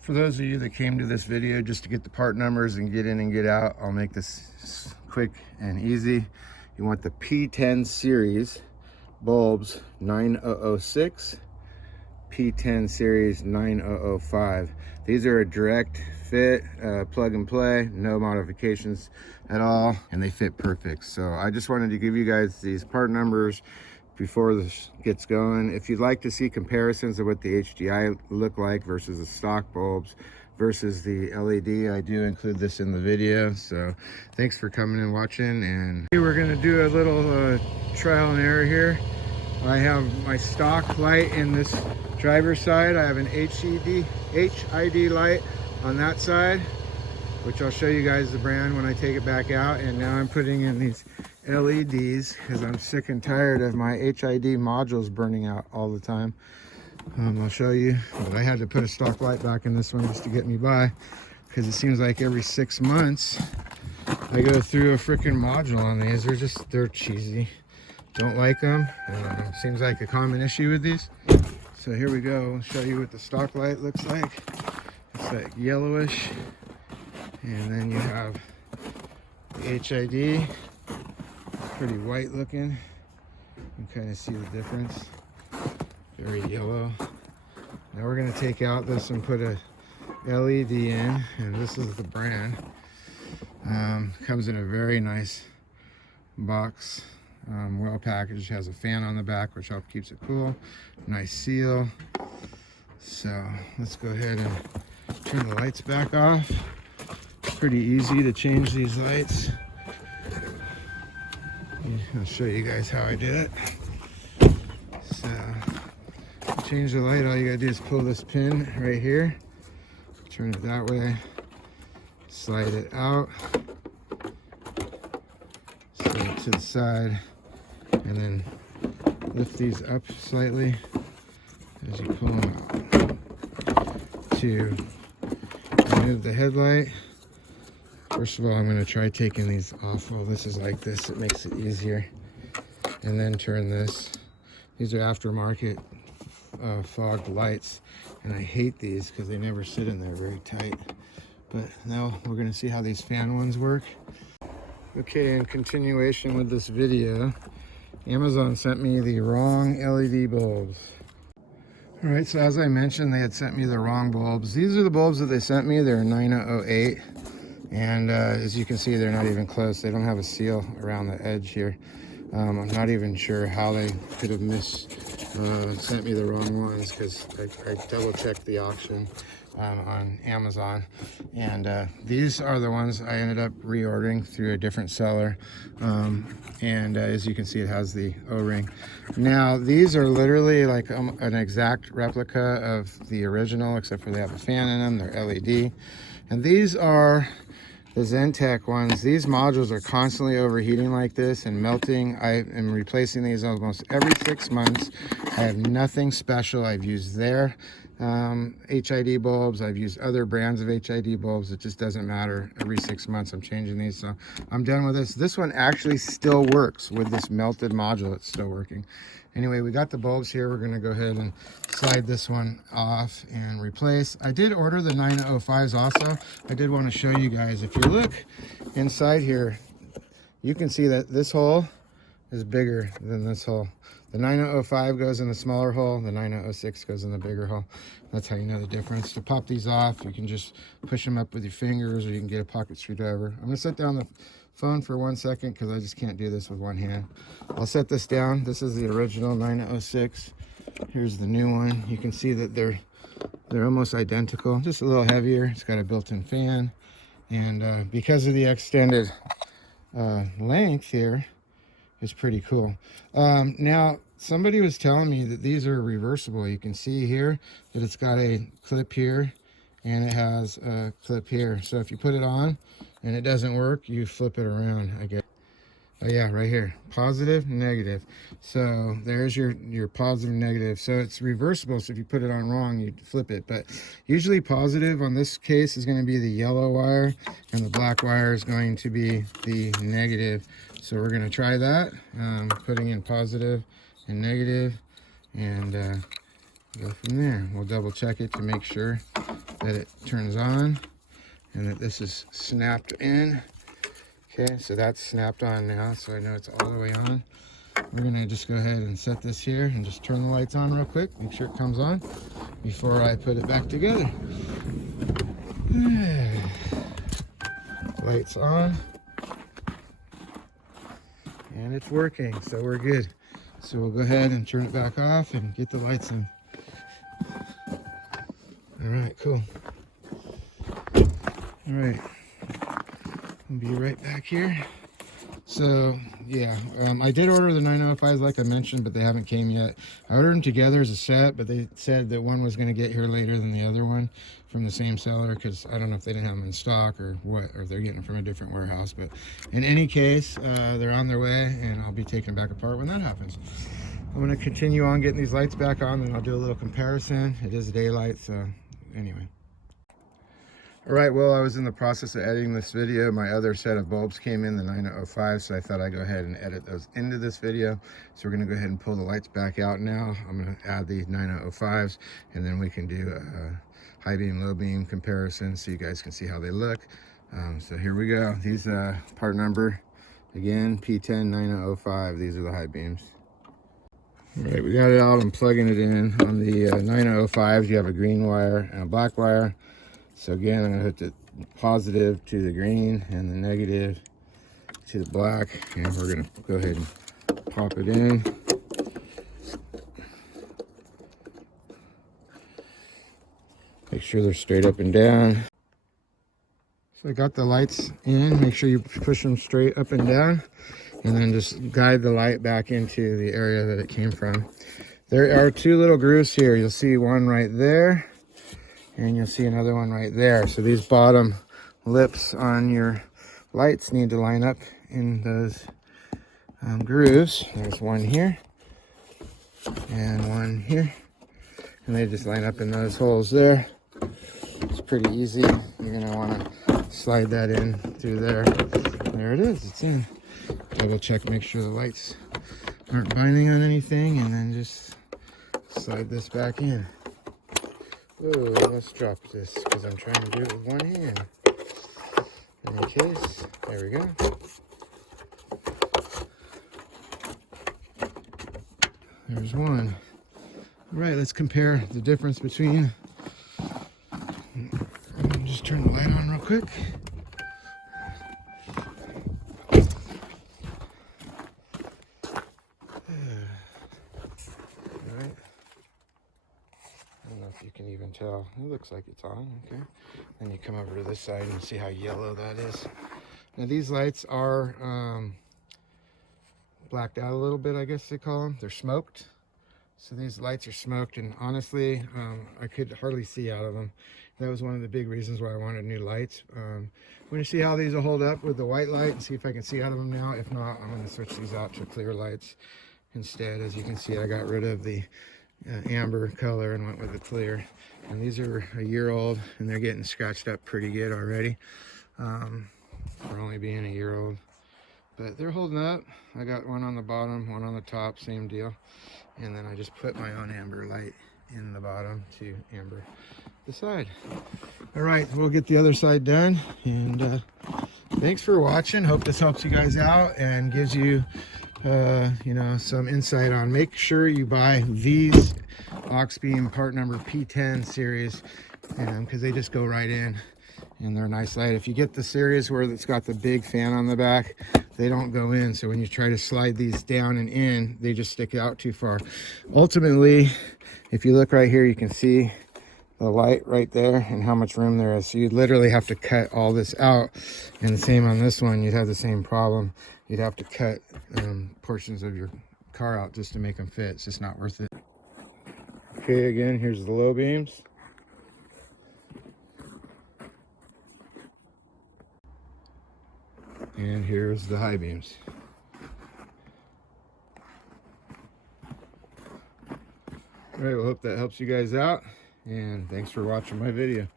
For those of you that came to this video just to get the part numbers and get in and get out, I'll make this quick and easy. You want the P10 series bulbs 9006, P10 series 9005. These are a direct fit, plug and play, no modifications at all, and they fit perfect. So I just wanted to give you guys these part numbers before this gets going. If you'd like to see comparisons of what the HDI look like versus the stock bulbs versus the LED, I do include this in the video. So thanks for coming and watching, and we're gonna do a little trial and error here. I have my stock light in this driver's side. I have an HID light on that side, which I'll show you guys the brand when I take it back out. And now I'm putting in these LEDs because I'm sick and tired of my HID modules burning out all the time. I'll show you, but I had to put a stock light back in this one just to get me by, because it seems like every 6 months I go through a freaking module on these. They're cheesy. Don't like them. Seems like a common issue with these. So here we go. I'll show you what the stock light looks like. It's like yellowish, and then you have the HID, pretty white looking. You can kind of see the difference. Very yellow. Now we're going to take out this and put a LED in, and this is the brand. Comes in a very nice box. Well packaged, has a fan on the back which helps keeps it cool. Nice seal. So let's go ahead and turn the lights back off. Pretty easy to change these lights. I'll show you guys how I did it. So to change the light, all you gotta do is pull this pin right here, turn it that way, slide it out, set it to the side, and then lift these up slightly as you pull them out. To remove the headlight, first of all, I'm going to try taking these off while this is like this. It makes it easier. And then turn this. These are aftermarket fogged lights, and I hate these because they never sit in there very tight. But now we're going to see how these fan ones work. Okay, in continuation with this video, Amazon sent me the wrong LED bulbs. All right, so as I mentioned, they had sent me the wrong bulbs. These are the bulbs that they sent me. They're 9008, and as you can see, they're not even close. They don't have a seal around the edge here. I'm not even sure how they could have sent me the wrong ones, because I double checked the auction on Amazon, and these are the ones I ended up reordering through a different seller. And as you can see, it has the O-ring. Now these are literally like an exact replica of the original, except for they have a fan in them. They're LED, and these are the Zentech ones. These modules are constantly overheating like this and melting. I am replacing these almost every 6 months. I have nothing special. I've used their HID bulbs. I've used other brands of HID bulbs. It just doesn't matter. Every 6 months I'm changing these. So I'm done with this. This one actually still works with this melted module. It's still working. Anyway, we got the bulbs here. We're going to go ahead and slide this one off and replace. I did order the 905s also. I did want to show you guys. If you look inside here, you can see that this hole is bigger than this hole. The 9005 goes in the smaller hole. The 9006 goes in the bigger hole. That's how you know the difference. To pop these off, you can just push them up with your fingers, or you can get a pocket screwdriver. I'm going to set down the phone for 1 second because I just can't do this with one hand. I'll set this down. This is the original 906. Here's the new one. You can see that they're almost identical, just a little heavier. It's got a built-in fan, and because of the extended length here, it's pretty cool. Now somebody was telling me that these are reversible. You can see here that it's got a clip here and it has a clip here. So if you put it on and it doesn't work, you flip it around, I guess. Oh yeah, right here, positive, negative. So there's your positive, negative. So it's reversible. So if you put it on wrong, you flip it. But usually positive on this case is going to be the yellow wire, and the black wire is going to be the negative. So we're going to try that, putting in positive and negative, and go from there. We'll double check it to make sure that it turns on and that this is snapped in. Okay, so that's snapped on now, so I know it's all the way on. We're gonna just go ahead and set this here and just turn the lights on real quick, make sure it comes on before I put it back together. Lights on. And it's working, so we're good. So we'll go ahead and turn it back off and get the lights in. All right, cool. All right, I'll be right back here. So yeah, I did order the 905s like I mentioned, but they haven't came yet. I ordered them together as a set, but they said that one was going to get here later than the other one from the same seller, because I don't know if they didn't have them in stock or what, or if they're getting them from a different warehouse. But in any case, they're on their way, and I'll be taking them back apart when that happens. I'm going to continue on getting these lights back on, and I'll do a little comparison. It is daylight, so anyway. All right, well, I was in the process of editing this video. My other set of bulbs came in, the 905, so I thought I'd go ahead and edit those into this video. So we're gonna go ahead and pull the lights back out now. I'm gonna add the 905s, and then we can do a high beam, low beam comparison so you guys can see how they look. So here we go. These part number, again, P10 905. These are the high beams. All right, we got it out. I'm plugging it in. On the 905s, you have a green wire and a black wire. So again, I'm going to hook the positive to the green and the negative to the black, and we're going to go ahead and pop it in. Make sure they're straight up and down. So I got the lights in. Make sure you push them straight up and down, and then just guide the light back into the area that it came from. There are two little grooves here. You'll see one right there, and you'll see another one right there. So these bottom lips on your lights need to line up in those grooves. There's one here and one here, and they just line up in those holes there. It's pretty easy. You're gonna wanna slide that in through there. There it is, it's in. Double check, make sure the lights aren't binding on anything, and then just slide this back in. Whoa, let's drop this because I'm trying to do it with one hand. In any case, there we go. There's one. All right, let's compare the difference between. Just turn the light on real quick. You can even tell it looks like it's on. Okay, then you come over to this side and see how yellow that is. Now these lights are blacked out a little bit, I guess they call them. They're smoked, so these lights are smoked, and honestly I could hardly see out of them. That was one of the big reasons why I wanted new lights. I'm going to see how these will hold up with the white light and see if I can see out of them now. If not, I'm going to switch these out to clear lights instead. As you can see, I got rid of the amber color and went with the clear, and these are a year old and they're getting scratched up pretty good already for only being a year old, but they're holding up. I got one on the bottom, one on the top, same deal, and then I just put my own amber light in the bottom to amber the side. All right, we'll get the other side done, and thanks for watching. Hope this helps you guys out and gives you you know, some insight on. Make sure you buy these aux beam part number P10 series, because they just go right in and they're a nice light. If you get the series where it's got the big fan on the back, they don't go in, so when you try to slide these down and in, they just stick out too far. Ultimately, if you look right here, you can see the light right there and how much room there is. So you'd literally have to cut all this out, and the same on this one. You'd have the same problem. You'd have to cut portions of your car out just to make them fit. It's just not worth it. Okay, again, here's the low beams. And here's the high beams. All right, well, hope that helps you guys out, and thanks for watching my video.